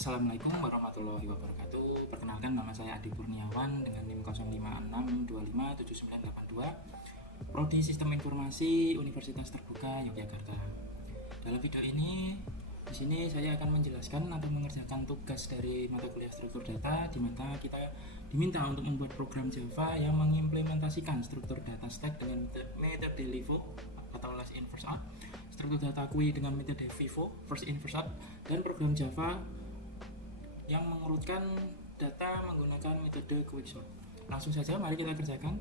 Assalamualaikum warahmatullahi wabarakatuh. Perkenalkan, nama saya Adi Kurniawan dengan NIM 0562579982, Prodi Sistem Informasi Universitas Terbuka Yogyakarta. Dalam video ini, di sini saya akan menjelaskan atau mengerjakan tugas dari mata kuliah struktur data, di mana kita diminta untuk membuat program Java yang mengimplementasikan struktur data stack dengan metode LIFO atau last in first out, struktur data GUI dengan metode FIFO first in first out, dan program Java yang mengurutkan data menggunakan metode quicksort. Langsung saja, mari kita kerjakan.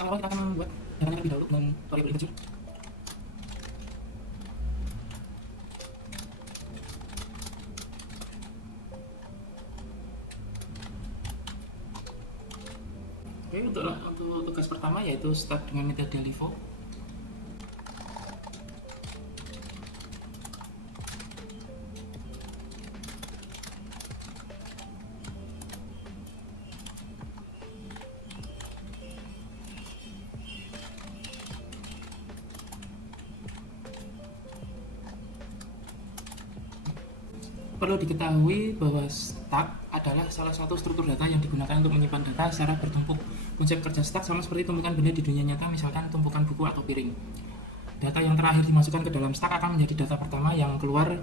Awal kita akan membuat datanya terlebih dahulu dengan variabel kecil. Oke, untuk tugas pertama yaitu start dengan metode LIFO. Perlu diketahui bahwa stack adalah salah satu struktur data yang digunakan untuk menyimpan data secara bertumpuk. Konsep kerja stack sama seperti tumpukan benda di dunia nyata, misalkan tumpukan buku atau piring. Data yang terakhir dimasukkan ke dalam stack akan menjadi data pertama yang keluar,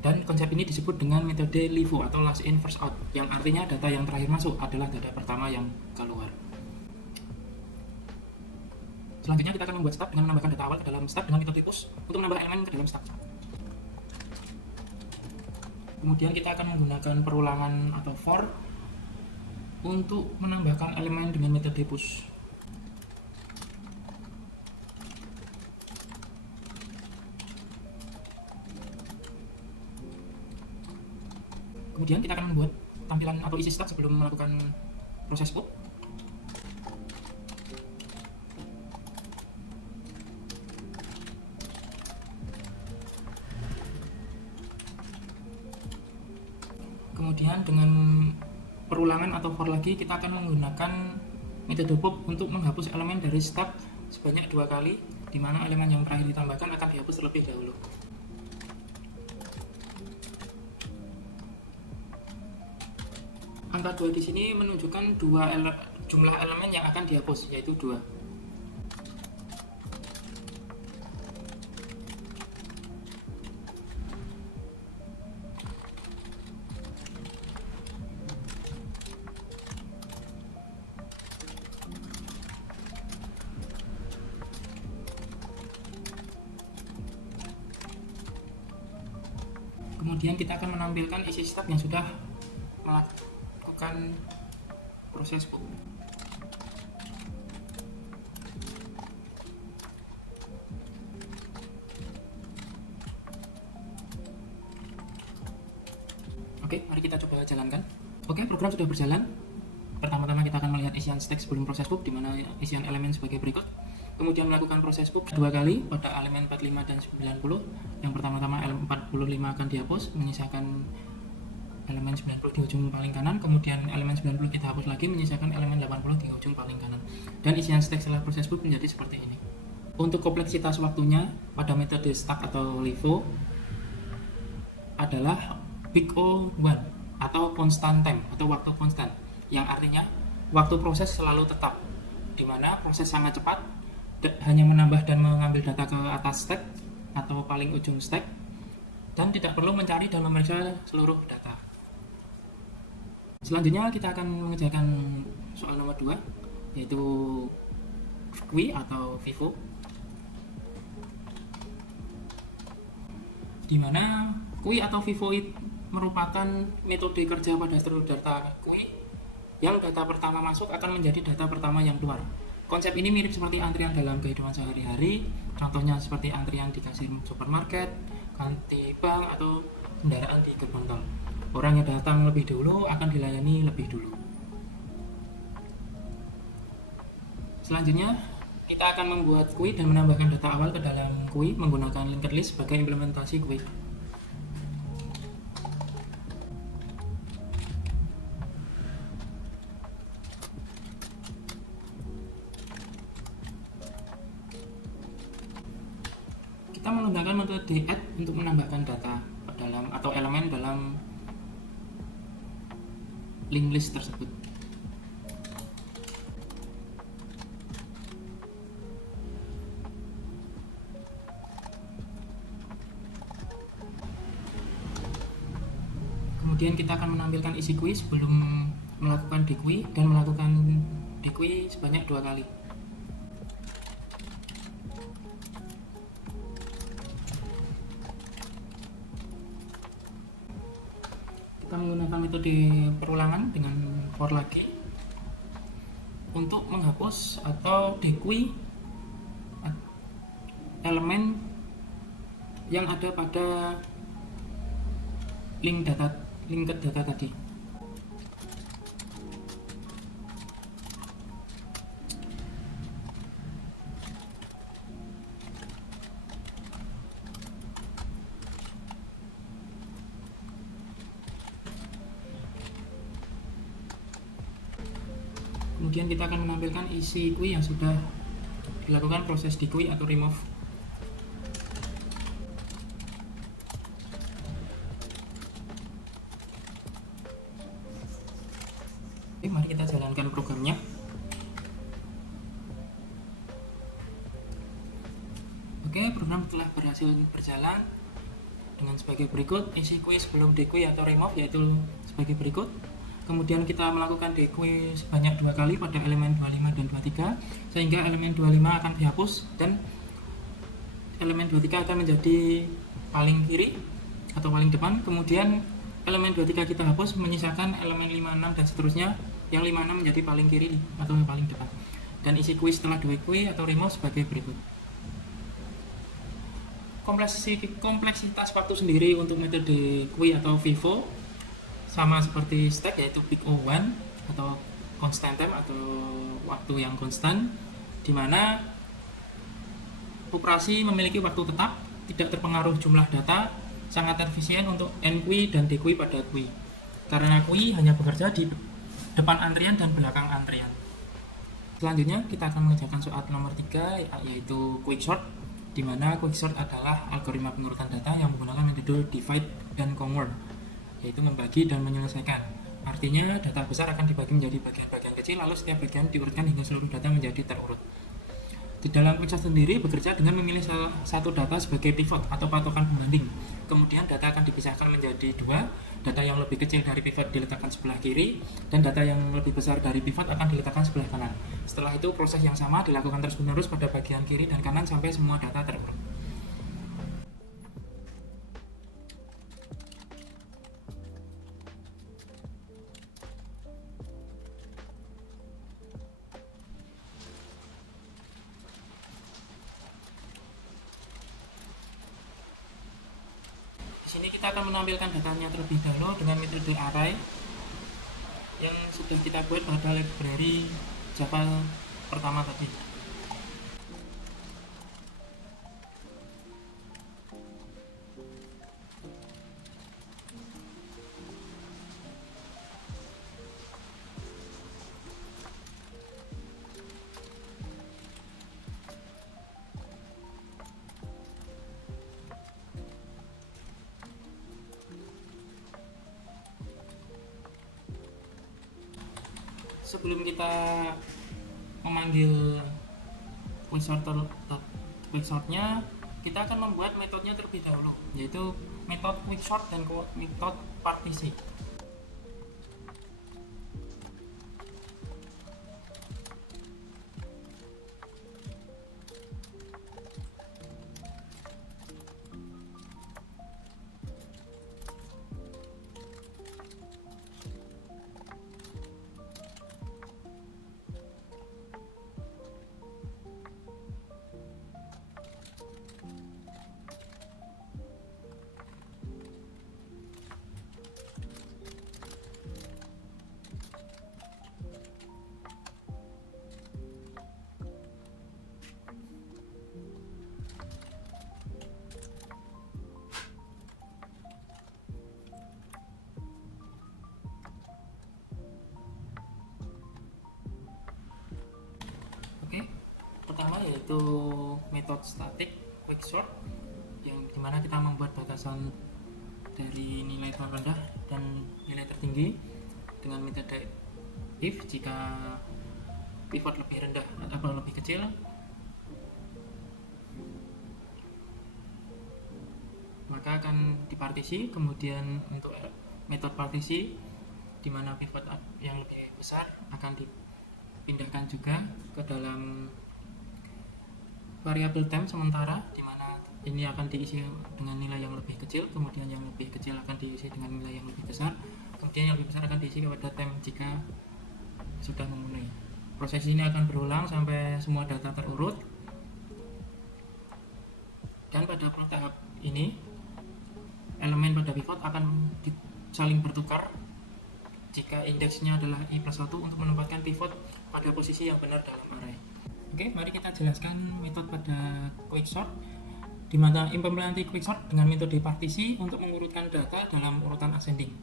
dan konsep ini disebut dengan metode LIFO atau last in first out, yang artinya data yang terakhir masuk adalah data pertama yang keluar. Selanjutnya kita akan membuat stack dengan menambahkan data awal ke dalam stack dengan metode push untuk menambah elemen ke dalam stack. Kemudian kita akan menggunakan perulangan atau for untuk menambahkan elemen dengan metode push. Kemudian kita akan membuat tampilan atau isi stack sebelum melakukan proses put. Kemudian dengan perulangan atau for lagi, kita akan menggunakan metode pop untuk menghapus elemen dari stack sebanyak 2 kali, di mana elemen yang terakhir ditambahkan akan dihapus terlebih dahulu. Angka 2 di sini menunjukkan jumlah elemen yang akan dihapus, yaitu 2. Kemudian kita akan menampilkan isi stack yang sudah melakukan proses put. Oke, mari kita coba jalankan. Oke, program sudah berjalan. Pertama-tama kita akan melihat isian stack sebelum proses put, di mana isian elemen sebagai berikut. Kemudian melakukan proses put 2 kali pada elemen 45 dan 90. Yang pertama-tama elemen 45 akan dihapus, menyisakan elemen 90 di ujung paling kanan. Kemudian elemen 90 kita hapus lagi, menyisakan elemen 80 di ujung paling kanan. Dan isian stack setelah proses put menjadi seperti ini. Untuk kompleksitas waktunya pada metode stack atau LIFO adalah big O1 atau constant time atau waktu konstan, yang artinya waktu proses selalu tetap, di mana proses sangat cepat, hanya menambah dan mengambil data ke atas stack atau paling ujung stack, dan tidak perlu mencari dan memeriksa seluruh data. Selanjutnya kita akan mengerjakan soal nomor 2, yaitu GUI atau FIFO, di mana GUI atau FIFO merupakan metode kerja pada struktur data GUI yang data pertama masuk akan menjadi data pertama yang keluar. Konsep ini mirip seperti antrian dalam kehidupan sehari-hari, contohnya seperti antrian di kasir supermarket, ganti bank, atau kendaraan di gerbang tol. Orang yang datang lebih dulu akan dilayani lebih dulu. Selanjutnya Kita akan membuat GUI dan menambahkan data awal ke dalam GUI menggunakan linked list sebagai implementasi GUI. Kita menggunakan metode add untuk menambahkan data dalam atau elemen dalam linked list tersebut. Kemudian kita akan menampilkan isi GUI sebelum melakukan deGUI dan melakukan deGUI sebanyak 2 kali. Kita menggunakan metode perulangan dengan for lagi untuk menghapus atau deGUI elemen yang ada pada linked data tadi. Kemudian kita akan menampilkan isi GUI yang sudah dilakukan proses deGUI atau remove. Oke, mari kita jalankan programnya. Oke, program telah berhasil berjalan dengan sebagai berikut. Isi GUI sebelum deGUI atau remove yaitu sebagai berikut. Kemudian kita melakukan deGUI sebanyak 2 kali pada elemen 25 dan 23 sehingga elemen 25 akan dihapus dan elemen 23 akan menjadi paling kiri atau paling depan. Kemudian elemen 23 kita hapus, menyisakan elemen 56 dan seterusnya, yang 56 menjadi paling kiri atau paling depan. Dan isi GUI setelah deGUI atau remove sebagai berikut. Kompleksitas waktu sendiri untuk metode GUI atau FIFO sama seperti stack, yaitu big O1 atau constant time atau waktu yang konstan, di mana operasi memiliki waktu tetap, tidak terpengaruh jumlah data, sangat efisien untuk nGUI dan deGUI pada GUI. Karena GUI hanya bekerja di depan antrian dan belakang antrian. Selanjutnya kita akan mengerjakan soal nomor 3, yaitu quicksort, di mana quicksort adalah algoritma pengurutan data yang menggunakan metode divide dan conquer, yaitu membagi dan menyelesaikan. Artinya data besar akan dibagi menjadi bagian-bagian kecil, lalu setiap bagian diurutkan hingga seluruh data menjadi terurut. Di dalam quicksort sendiri bekerja dengan memilih salah satu data sebagai pivot atau patokan pembanding. Kemudian data akan dipisahkan menjadi 2, data yang lebih kecil dari pivot diletakkan sebelah kiri, dan data yang lebih besar dari pivot akan diletakkan sebelah kanan. Setelah itu proses yang sama dilakukan terus-menerus pada bagian kiri dan kanan sampai semua data terurut. Di sini kita akan menampilkan datanya terlebih dahulu dengan metode array yang sudah kita buat pada library Java pertama tadi. Sebelum kita memanggil quicksortnya, kita akan membuat metodenya terlebih dahulu, yaitu metode quicksort dan metode partisi. yaitu metode static quicksort, yang dimana kita membuat batasan dari nilai terendah dan nilai tertinggi dengan metode if. Jika pivot lebih rendah atau lebih kecil, maka akan dipartisi. Kemudian untuk metode partisi, di mana pivot yang lebih besar akan dipindahkan juga ke dalam variabel temp sementara, di mana ini akan diisi dengan nilai yang lebih kecil, kemudian yang lebih kecil akan diisi dengan nilai yang lebih besar, kemudian yang lebih besar akan diisi kepada temp jika sudah memenuhi. Proses ini akan berulang sampai semua data terurut, dan pada tahap ini elemen pada pivot akan saling bertukar jika indeksnya adalah i+1 untuk menempatkan pivot pada posisi yang benar dalam array. Oke, mari kita jelaskan metode pada quicksort, di mana implementasi quicksort dengan metode partisi untuk mengurutkan data dalam urutan ascending.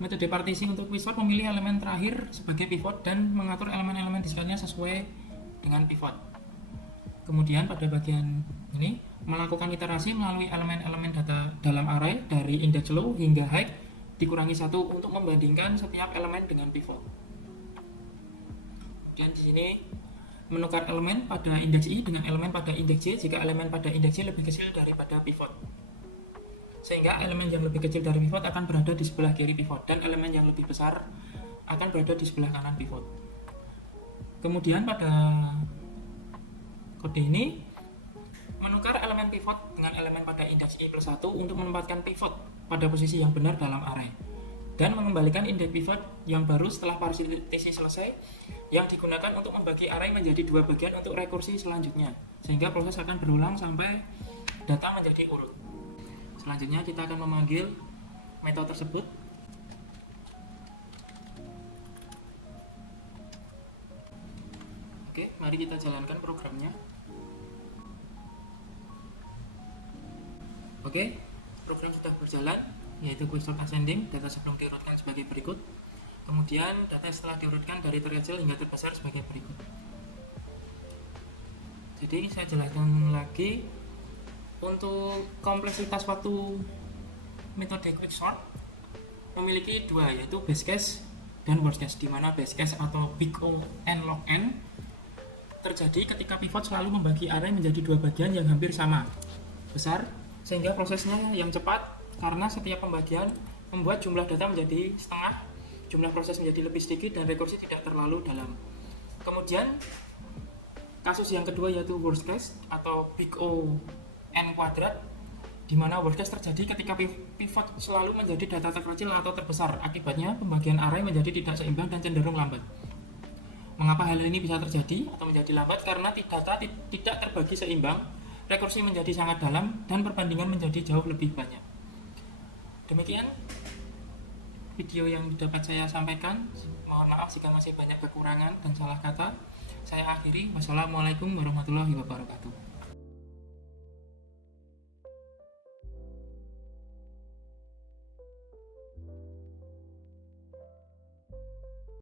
Metode partisi untuk quicksort memilih elemen terakhir sebagai pivot dan mengatur elemen-elemen di sekitarnya sesuai dengan pivot. Kemudian pada bagian ini melakukan iterasi melalui elemen-elemen data dalam array dari indeks low hingga high dikurangi 1 untuk membandingkan setiap elemen dengan pivot. Dan di sini menukar elemen pada indeks i dengan elemen pada indeks j jika elemen pada indeks j lebih kecil daripada pivot. Sehingga elemen yang lebih kecil dari pivot akan berada di sebelah kiri pivot dan elemen yang lebih besar akan berada di sebelah kanan pivot. Kemudian pada kode ini menukar elemen pivot dengan elemen pada indeks i+1 untuk menempatkan pivot pada posisi yang benar dalam array, dan mengembalikan indeks pivot yang baru setelah partisi selesai yang digunakan untuk membagi array menjadi dua bagian untuk rekursi selanjutnya, sehingga proses akan berulang sampai data menjadi urut. Selanjutnya kita akan memanggil metode tersebut. Oke, mari kita jalankan programnya. Oke, program sudah berjalan, yaitu quicksort ascending. Data sebelum diurutkan sebagai berikut, kemudian data setelah diurutkan dari terkecil hingga terbesar sebagai berikut. Jadi saya jelaskan lagi, untuk kompleksitas waktu metode quicksort memiliki dua, yaitu base case dan worst case, di mana base case atau big O n log n terjadi ketika pivot selalu membagi array menjadi dua bagian yang hampir sama besar, sehingga prosesnya yang cepat karena setiap pembagian membuat jumlah data menjadi setengah, jumlah proses menjadi lebih sedikit, dan rekursi tidak terlalu dalam. Kemudian kasus yang kedua yaitu worst case atau big O n kuadrat, di mana worst case terjadi ketika pivot selalu menjadi data terkecil atau terbesar. Akibatnya pembagian array menjadi tidak seimbang dan cenderung lambat. Mengapa hal ini bisa terjadi atau menjadi lambat? Karena data tidak terbagi seimbang, rekursi menjadi sangat dalam, dan perbandingan menjadi jauh lebih banyak. Demikian video yang dapat saya sampaikan. Mohon maaf jika masih banyak kekurangan dan salah kata. Saya akhiri. Wassalamualaikum warahmatullahi wabarakatuh.